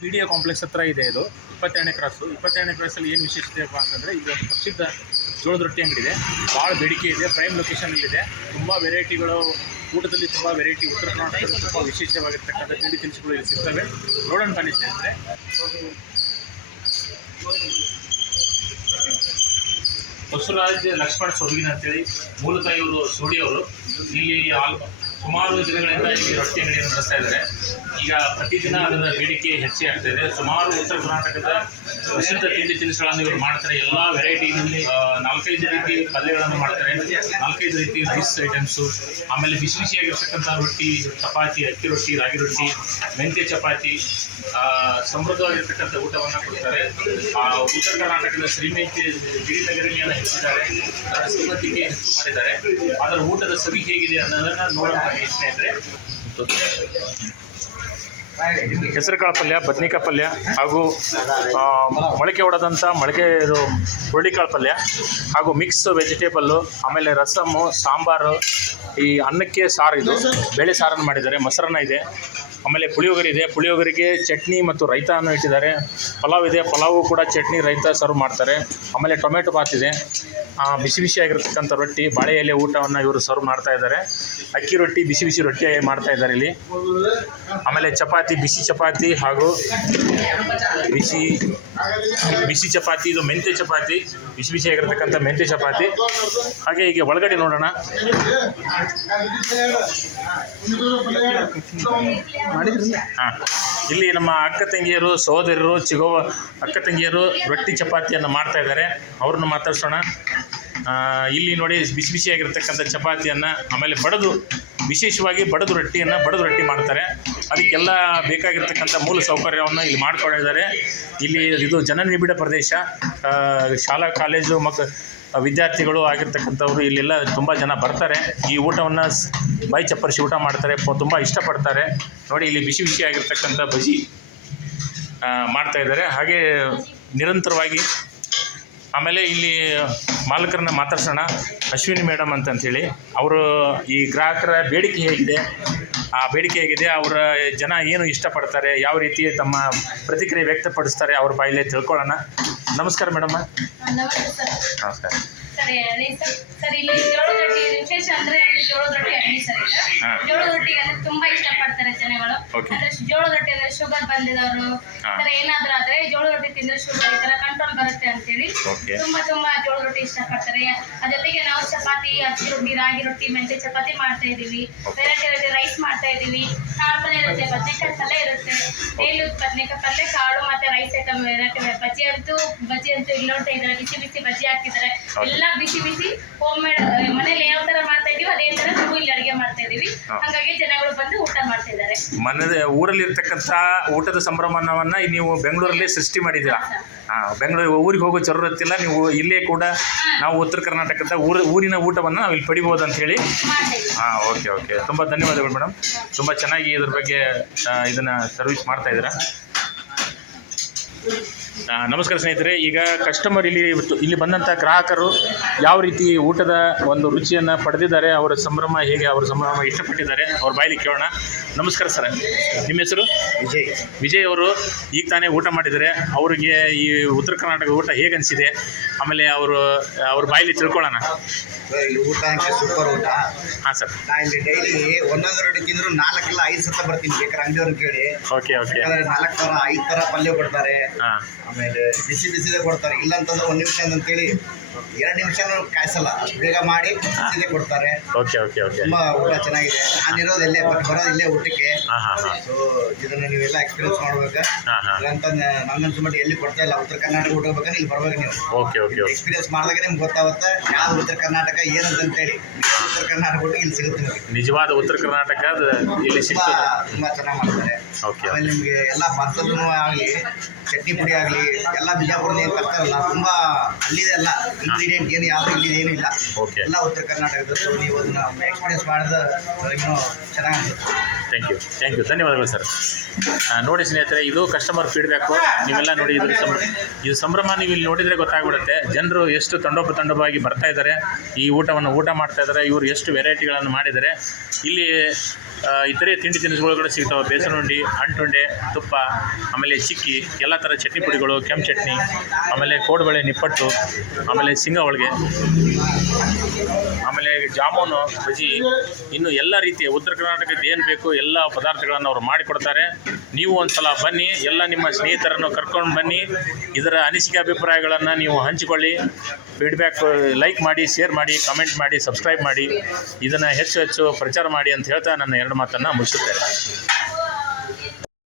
B D A complex ಹತ್ರ ಇದೆ ಇದು. ಇಪ್ಪತ್ತೆರಡನೇ ಕ್ರಾಸು ಇಪ್ಪತ್ತೆರಡನೇ ಕ್ರಾಸಲ್ಲಿ ಏನು ವಿಶೇಷತೆಪ್ಪ ಅಂತಂದರೆ ಇದು ಪ್ರಸಿದ್ಧ ಜೋಳದ ರೊಟ್ಟಿ ಅಂಗಡಿ ಇದೆ ಭಾಳ ಬೇಡಿಕೆ ಇದೆ ಪ್ರೈಮ್ ಲೊಕೇಶನಲ್ಲಿದೆ ತುಂಬ ವೆರೈಟಿಗಳು ಊಟದಲ್ಲಿ ತುಂಬ ವೆರೈಟಿ ಉತ್ತರ ಕರ್ನಾಟಕದಲ್ಲಿ ತುಂಬ ವಿಶೇಷವಾಗಿರ್ತಕ್ಕಂಥ ತಿಂಡಿ ತಿನಿಸುಗಳು ಇಲ್ಲಿ ಸಿಗ್ತವೆ. ನೋಡೋಣ ಬನ್ನಿ ಸ್ನೇಹಿತರೆ ಬಸವರಾಜ್ ಲಕ್ಷ್ಮಣ ಸೊಬಗಿನ ಅಂತೇಳಿ ಮೂಲತಃ ಇವರು ಸೋಡಿಯವರು ಇಲ್ಲಿ ಸುಮಾರು ದಿನಗಳಿಂದ ಇಲ್ಲಿ ರೊಟ್ಟಿ ಅಂಗಡಿಯನ್ನು ನಡೆಸ್ತಾ ಇದ್ದಾರೆ. ಈಗ ಪ್ರತಿದಿನ ಅದರ ಬೇಡಿಕೆ ಹೆಚ್ಚೇ ಆಗ್ತಾ ಇದೆ. ಸುಮಾರು ಉತ್ತರ ಕರ್ನಾಟಕದ ಪ್ರಸಿದ್ಧ ತಿಂಡಿ ತಿನಿಸುಗಳನ್ನು ಇವರು ಮಾಡ್ತಾರೆ. ಎಲ್ಲ ವೆರೈಟಿ ನಾಲ್ಕೈದು ರೀತಿ ಪಲ್ಯಗಳನ್ನು ಮಾಡ್ತಾರೆ. ನಾಲ್ಕೈದು ರೀತಿ ರೈಸ್ ಐಟಮ್ಸು ಆಮೇಲೆ ಬಿಸಿ ಬಿಸಿಯಾಗಿರ್ತಕ್ಕಂಥ ರೊಟ್ಟಿ, ಚಪಾತಿ, ಅಕ್ಕಿ ರೊಟ್ಟಿ, ರಾಗಿ ರೊಟ್ಟಿ, ಮೆಂತ್ಯ ಚಪಾತಿ ಸಮೃದ್ಧವಾಗಿರ್ತಕ್ಕಂಥ ಊಟವನ್ನು ಕೊಡ್ತಾರೆ. ಉತ್ತರ ಕರ್ನಾಟಕದ ಶ್ರೀಮಂತಿ ಗಿರಿನಗರಿಯನ್ನು ಹೆಚ್ಚಿದ್ದಾರೆ. ಶ್ರೀಮಂತಿಗೆ ಹೆಚ್ಚು ಮಾಡಿದ್ದಾರೆ. ಅದರ ಊಟದ ಸವಿ ಹೇಗಿದೆ ಅನ್ನೋದನ್ನು ನೋಡೋಣ ಸ್ನೇಹಿತರೆ ಹೆಸರುಕಾಳು ಪಲ್ಯ ಬದ್ನಿಕಾಯಿ ಪಲ್ಯ ಹಾಗೂ ಮೊಳಕೆ ಹೊಡೆದಂಥ ಮೊಳಕೆ ಇದು ಹುರುಳಿಕಾಳು ಪಲ್ಯ ಹಾಗೂ ಮಿಕ್ಸ್ ವೆಜಿಟೇಬಲ್ಲು ಆಮೇಲೆ ರಸಮ್ಮು ಸಾಂಬಾರು, ಈ ಅನ್ನಕ್ಕೆ ಸಾರು ಇದು. ಬೇಳೆ ಸಾರನ್ನು ಮಾಡಿದ್ದಾರೆ, ಮೊಸರನ್ನ ಇದೆ. ಆಮೇಲೆ ಪುಳಿಯೋಗರೆ ಇದೆ. ಪುಳಿಯೋಗರಿಗೆ ಚಟ್ನಿ ಮತ್ತು ರೈತಾವನ್ನು ಇಟ್ಟಿದ್ದಾರೆ. ಪಲಾವ್ ಇದೆ. ಪಲಾವು ಕೂಡ ಚಟ್ನಿ, ರೈತ ಸರ್ವ್ ಮಾಡ್ತಾರೆ. ಆಮೇಲೆ ಟೊಮೆಟೊ ಬಾತ್ ಇದೆ. ಬಿಸಿ ಬಿಸಿಯಾಗಿರ್ತಕ್ಕಂಥ ರೊಟ್ಟಿ ಬಾಳೆ ಎಲೆ ಊಟವನ್ನು ಇವರು ಸರ್ವ್ ಮಾಡ್ತಾ ಇದ್ದಾರೆ. ಅಕ್ಕಿ ರೊಟ್ಟಿ, ಬಿಸಿ ಬಿಸಿ ರೊಟ್ಟಿ ಮಾಡ್ತಾ ಇದ್ದಾರೆ ಇಲ್ಲಿ. ಆಮೇಲೆ ಚಪಾತಿ, ಬಿಸಿ ಚಪಾತಿ ಹಾಗೂ ಬಿಸಿ ಬಿಸಿ ಚಪಾತಿ, ಇದು ಮೆಂತ್ಯ ಚಪಾತಿ, ಬಿಸಿ ಬಿಸಿಯಾಗಿರ್ತಕ್ಕಂಥ ಮೆಂತ್ಯ ಚಪಾತಿ. ಹಾಗೆ ಈಗ ಒಳಗಡೆ ನೋಡೋಣ. ಹಾಂ. ಇಲ್ಲಿ ನಮ್ಮ ಅಕ್ಕ ತಂಗಿಯರು, ಸಹೋದರರು, ಚಿಗೋ, ಅಕ್ಕ ತಂಗಿಯರು ರೊಟ್ಟಿ ಚಪಾತಿಯನ್ನು ಮಾಡ್ತಾ ಇದ್ದಾರೆ. ಅವ್ರನ್ನ ಮಾತಾಡ್ಸೋಣ. ಇಲ್ಲಿ ನೋಡಿ ಬಿಸಿ ಬಿಸಿಯಾಗಿರ್ತಕ್ಕಂಥ ಚಪಾತಿಯನ್ನು ಆಮೇಲೆ ಬಡದು, ವಿಶೇಷವಾಗಿ ಬಡದು ರೊಟ್ಟಿಯನ್ನು ಬಡದು ರೊಟ್ಟಿ ಮಾಡ್ತಾರೆ. ಅದಕ್ಕೆಲ್ಲ ಬೇಕಾಗಿರ್ತಕ್ಕಂಥ ಮೂಲ ಸೌಕರ್ಯವನ್ನು ಇಲ್ಲಿ ಮಾಡ್ಕೊಂಡಿದ್ದಾರೆ. ಇಲ್ಲಿ ಇದು ಜನನಿಬಿಡ ಪ್ರದೇಶ. ಶಾಲಾ, ಕಾಲೇಜು, ಮಕ್ಕ ವಿದ್ಯಾರ್ಥಿಗಳು ಆಗಿರ್ತಕ್ಕಂಥವ್ರು ಇಲ್ಲೆಲ್ಲ ತುಂಬ ಜನ ಬರ್ತಾರೆ. ಈ ಊಟವನ್ನು ಬಾಯಿ ಚಪ್ಪರಿಸಿ ಊಟ ಮಾಡ್ತಾರೆ. ತುಂಬ ಇಷ್ಟಪಡ್ತಾರೆ. ನೋಡಿ ಇಲ್ಲಿ ಬಿಸಿ ಬಿಸಿಯಾಗಿರ್ತಕ್ಕಂಥ ಬಜಿ ಆ, ಮಾಡ್ತಾ ಇದ್ದಾರೆ. ಹಾಗೆ ನಿರಂತರವಾಗಿ ಆಮೇಲೆ ಇಲ್ಲಿ ಮಾಲಕರನ್ನ ಮಾತಾಡ್ಸೋಣ. ಅಶ್ವಿನಿ ಮೇಡಮ್ ಅಂತಂಥೇಳಿ ಅವರು ಈ ಗ್ರಾಹಕರ ಬೇಡಿಕೆ ಹೇಗಿದೆ? ಆ ಬೇಡಿಕೆ ಹೇಗಿದೆ? ಅವರ ಜನ ಏನು ಇಷ್ಟಪಡ್ತಾರೆ? ಯಾವ ರೀತಿ ತಮ್ಮ ಪ್ರತಿಕ್ರಿಯೆ ವ್ಯಕ್ತಪಡಿಸ್ತಾರೆ? ಅವ್ರ ಬಾಯಲ್ಲೇ ತಿಳ್ಕೊಳ್ಳೋಣ. ನಮಸ್ಕಾರ ಮೇಡಮ್ಮ ನಮಸ್ಕಾರ ಸರಿ ಅದೇ ಸರ್ ಸರ್ ಇಲ್ಲಿ ಜೋಳದ ರೊಟ್ಟಿ ವಿಶೇಷ ಅಂದ್ರೆ ಜೋಳದ ರೊಟ್ಟಿ ಅಂಗಡಿ ಸರ್ ಇದು. ಹಾ. ಜೋಳದ ರೊಟ್ಟಿ ಅಂದ್ರೆ ತುಂಬಾ ಇಷ್ಟಪಡ್ತಾರೆ ಜನಗಳು Okay. ಅಂದ್ರೆ ಜೋಳದ ರೊಟ್ಟಿ ಅಂದ್ರೆ ಶುಗರ್ ಬಂದಿದವರು ಹಾ. ತರ ಏನಾದ್ರೂ ಆದ್ರೆ ಜೋಳದ ರೊಟ್ಟಿ ತಿಂದ್ರೆ ಶುಗರ್ ಈ ತರ ಕಂಟ್ರೋಲ್ ಬರುತ್ತೆ ಅಂತೇಳಿ Okay. ತುಂಬಾ ತುಂಬಾ ಜೋಳದ ರೊಟ್ಟಿ ಇಷ್ಟಪಡ್ತಾರೆ ಅದ್ರ ಜೊತೆಗೆ ನಾವು ಚಪಾತಿ ಅಕ್ಕಿ ರೊಟ್ಟಿ ರಾಗಿ ರೊಟ್ಟಿ ಮೆಂತೆ ಚಪಾತಿ ಮಾಡ್ತಾ ಇದೀವಿ ವೆರೈಟಿ ವೆರೈಟಿ ರೈಸ್ ಮಾಡ್ತಾ ಇದೀವಿ ಕಾಳು ಪಲ್ಯ ಇರುತ್ತೆ ಬದನೆಕಾಯಿ ಪಲ್ಯ ಇರುತ್ತೆ ಡೈಲಿ ಬದನೆಕಾಯಿ ಪಲ್ಯ ಕಾಳು ಮತ್ತೆ ರೈಸ್ ಐಟಮ್ ವೆರೈಟಿ ಬಜ್ಜಿ ಅಂತೂ ಬಜ್ಜಿ ಅಂತೂ ಇಲ್ಲಿ ನೋಡ್ತಾ ಇದ್ದಾರೆ ಬಿಸಿ ಬಿಸಿ ಬಜ್ಜಿ ಹಾಕ್ತಿದ್ದಾರೆ Okay. ಎಲ್ಲ ಬಿಸಿ ಬಿಸಿ ಹೋಮ್ ಮೇಡ್ ಮನೇಲಿ ಯಾವ ತರ ಮಾಡ್ತಾ ಇದೀವಿ ಅದೇ ತರ ನಾವು ಇಲ್ಲಿ ಅಡಿಗೆ ಮಾಡ್ತಾ ಇದೀವಿ. ಹಾಗಾಗಿ ಜನಗಳು ಬಂದು ಊಟ ಮಾಡ್ತಾ ಇದ್ದಾರೆ. ಊರಲ್ಲಿ ಊರಲ್ಲಿರ್ತಕ್ಕಂಥ ಊಟದ ಸಂಭ್ರಮವನ್ನ ನೀವು ಬೆಂಗಳೂರಲ್ಲಿ ಸೃಷ್ಟಿ ಮಾಡಿದ್ದೀರಾ? ಹಾಂ ಬೆಂಗಳೂರು ಊರಿಗೆ ಹೋಗೋ ಜರೂರತ್ತಿಲ್ಲ ನೀವು ಇಲ್ಲೇ ಕೂಡ ನಾವು ಉತ್ತರ ಕರ್ನಾಟಕದ ಊರ ಊರಿನ ಊಟವನ್ನು ನಾವು ಇಲ್ಲಿ ಪಡಿಬೋದು ಅಂತ ಹೇಳಿ ಹಾಂ ಓಕೆ ಓಕೆ. ತುಂಬ ಧನ್ಯವಾದಗಳು ಮೇಡಮ್ ತುಂಬ ಚೆನ್ನಾಗಿ ಇದ್ರ ಬಗ್ಗೆ ಇದನ್ನು ಸರ್ವಿಸ್ ಮಾಡ್ತಾ ಇದ್ದೀರಾ. ನಮಸ್ಕಾರ ಸ್ನೇಹಿತರೆ, ಈಗ ಕಸ್ಟಮರ್ ಇಲ್ಲಿ ಇಲ್ಲಿ ಬಂದಂಥ ಗ್ರಾಹಕರು ಯಾವ ರೀತಿ ಊಟದ ಒಂದು ರುಚಿಯನ್ನು ಪಡೆದಿದ್ದಾರೆ, ಅವರ ಸಂಭ್ರಮ ಹೇಗೆ, ಅವರ ಸಂಭ್ರಮ ಇಷ್ಟಪಟ್ಟಿದ್ದಾರೆ, ಅವ್ರ ಬಾಯಲ್ಲಿ ಕೇಳೋಣ. ನಮಸ್ಕಾರ ಸರ್. ನಿಮ್ಮ ಹೆಸರು? ವಿಜಯ್. ವಿಜಯ್ ಅವರು ಈಗ ತಾನೇ ಊಟ ಮಾಡಿದರೆ ಅವರಿಗೆ ಈ ಉತ್ತರ ಕರ್ನಾಟಕ ಊಟ ಹೇಗೆ ಅನಿಸಿದೆ? ಆಮೇಲೆ ಅವರು ಅವ್ರ ಬಾಯಲ್ಲಿ ತಿಳ್ಕೊಳ್ಳೋಣ. ಇಲ್ಲಿ ಊಟ ಅಂದ್ರೆ ಸೂಪರ್ ಊಟ. ಹಾಂ ಸರ್. ನಾ ಇಲ್ಲಿ ಡೈಲಿ ಒಂದೊಂದು ರೊಟ್ಟಿ ತಿಂದ್ರು ನಾಲ್ಕಿಲ್ಲ ಐದು ಸತ ಬರ್ತೀನಿ ಬೇಕಾದ್ರೆ ಅಂಗಡಿಯವ್ರನ್ನ ಕೇಳಿ. Okay okay. ಯಾಕಂದ್ರೆ ನಾಲ್ಕು ಥರ ಐದು ಥರ ಪಲ್ಯ ಕೊಡ್ತಾರೆ. ಹಾಂ. ಆಮೇಲೆ ಬಿಸಿ ಬಿಸಿದೇ ಕೊಡ್ತಾರೆ. ಇಲ್ಲ ಅಂತಂದ್ರೆ ಒಂದು ನಿಮಿಷ ಅಂತೇಳಿ ಎರಡು ನಿಮಿಷನೂ ಕಾಯಿಸಲ್ಲ. ಅಷ್ಟು ಬೇಗ ಮಾಡಿ ಬಿಸಿದೇ ಕೊಡ್ತಾರೆ. Okay okay okay. ತುಂಬ ಊಟ ಚೆನ್ನಾಗಿದೆ. ನಾನಿರೋದು ಇಲ್ಲೇ ಬಟ್ ಬರೋದು ಇಲ್ಲೇ ಊಟಕ್ಕೆ ಹಾ, ಹಾ, ಹಾಂ. ಸೊ ಇದನ್ನ ನೀವೆಲ್ಲ ಎಕ್ಸ್ಪೀರಿಯನ್ಸ್ ಮಾಡ್ಬೇಕು. ಹಾ, ಹಾಂ. ಇಲ್ಲಂತ ಮಟ್ಟ ಎಲ್ಲಿ ಕೊಡ್ತಾ ಇಲ್ಲ ಉತ್ತರ ಕರ್ನಾಟಕ ಊಟ ಬೇಕಂದ್ರೆ ಇಲ್ಲಿ ಬರ್ಬೇಕು ನೀವು. ಓಕೆ ಓಕೆ ಓಕೆ ಎಕ್ಸ್ಪೀರಿಯನ್ಸ್ ಮಾಡಿದಾಗ ನಿಮ್ಗೆ ಗೊತ್ತಾಗುತ್ತೆ ಯಾವ್ದು ಉತ್ತರ ಕರ್ನಾಟಕ ಏನಂತ ಅಂತೇಳಿ ಉತ್ತರ ಕರ್ನಾಟಕ ಊಟ ಇಲ್ಲಿ ಸಿಗುತ್ತೆ ನಿಮಗೆ. ನಿಜವಾದ ಉತ್ತರ ಕರ್ನಾಟಕದ ಇಲ್ಲಿ ತುಂಬಾ ಸಿಗ್ತದೆ ತುಂಬಾ ಚೆನ್ನಾಗಿ ಮಾಡ್ತಾರೆ. ಓಕೆ ಆಮೇಲೆ ನಿಮಗೆ ಎಲ್ಲ ಭತ್ತದೂ ಆಗಲಿ ಚಟ್ನಿ ಪುಡಿ ಆಗಲಿ ಎಲ್ಲ ಬಿಜಾಪುರದ ಏನು ತರ್ತಾರಲ್ಲ ತುಂಬ ಅಲ್ಲಿದೆ ಎಲ್ಲ ಇಂಗ್ರೀಡಿಯೆಂಟ್ ಏನು ಯಾವುದು ಇಲ್ಲಿ ಏನು ಇಲ್ಲ ಓಕೆ ಎಲ್ಲ ಉತ್ತರ ಕರ್ನಾಟಕದ ನೀವು ಅದನ್ನ ಎಕ್ಸ್ಪೀರಿಯನ್ಸ್ ಮಾಡಿದ ಇನ್ನೂ ಚೆನ್ನಾಗಿ ಅನ್ಸುತ್ತೆ. ಥ್ಯಾಂಕ್ ಯು ಥ್ಯಾಂಕ್ ಯು ಧನ್ಯವಾದಗಳು ಸರ್ ನೋಡಿ ಸ್ನೇಹಿತರೆ ಇದು ಕಸ್ಟಮರ್ ಫೀಡ್ಬ್ಯಾಕು ನೀವೆಲ್ಲ ನೋಡಿ ಇದು ಸಂಭ್ರಮ. ಇದು ಸಂಭ್ರಮ ನೀವು ಇಲ್ಲಿ ನೋಡಿದರೆ ಗೊತ್ತಾಗ್ಬಿಡುತ್ತೆ. ಜನರು ಎಷ್ಟು ತಂಡೋಪ ತಂಡೋಪವಾಗಿ ಬರ್ತಾ ಇದ್ದಾರೆ ಈ ಊಟವನ್ನು ಊಟ ಮಾಡ್ತಾ ಇದ್ದಾರೆ ಇವರು ಎಷ್ಟು ವೆರೈಟಿಗಳನ್ನು ಮಾಡಿದ್ದಾರೆ ಇಲ್ಲಿ ಇತರೆ ತಿಂಡಿ ತಿನಿಸುಗಳು ಕೂಡ ಸಿಗ್ತಾವೆ. ಬೇಸನ್ ಉಂಡಿ ಅಂಟುಂಡೆ, ತುಪ್ಪ, ಆಮೇಲೆ ಚಿಕ್ಕಿ, ಎಲ್ಲ ಥರ ಚಟ್ನಿ ಪುಡಿಗಳು, ಕೆಂಪು ಚಟ್ನಿ, ಆಮೇಲೆ ಕೋಡುಬಳೆ ನಿಪ್ಪಟ್ಟು, ಆಮೇಲೆ ಸಿಂಗ ಹೋಳಿಗೆ, ಆಮೇಲೆ ಜಾಮೂನು ಬಜಿ ಇನ್ನು ಎಲ್ಲ ರೀತಿಯ ಉತ್ತರ ಕರ್ನಾಟಕದ ಏನು ಬೇಕು ಎಲ್ಲ ಪದಾರ್ಥಗಳನ್ನು ಅವರು ಮಾಡಿಕೊಡ್ತಾರೆ. ನೀವು ಒಂದ್ಸಲ ಬನ್ನಿ, ಎಲ್ಲ ನಿಮ್ಮ ಸ್ನೇಹಿತರನ್ನು ಕರ್ಕೊಂಡು ಬನ್ನಿ. ಇದರ ಅನಿಸಿಕೆ ಅಭಿಪ್ರಾಯಗಳನ್ನು ನೀವು ಹಂಚಿಕೊಳ್ಳಿ. ಫೀಡ್ಬ್ಯಾಕ್ ಲೈಕ್ ಮಾಡಿ ಶೇರ್ ಮಾಡಿ ಕಮೆಂಟ್ ಮಾಡಿ ಸಬ್ಸ್ಕ್ರೈಬ್ ಮಾಡಿ. ಇದನ್ನು ಹೆಚ್ಚು ಹೆಚ್ಚು ಪ್ರಚಾರ ಮಾಡಿ ಅಂತ ಹೇಳ್ತಾ ನನ್ನ ಎರಡು ಮಾತನ್ನು ಮುಗಿಸುತ್ತೇನೆ.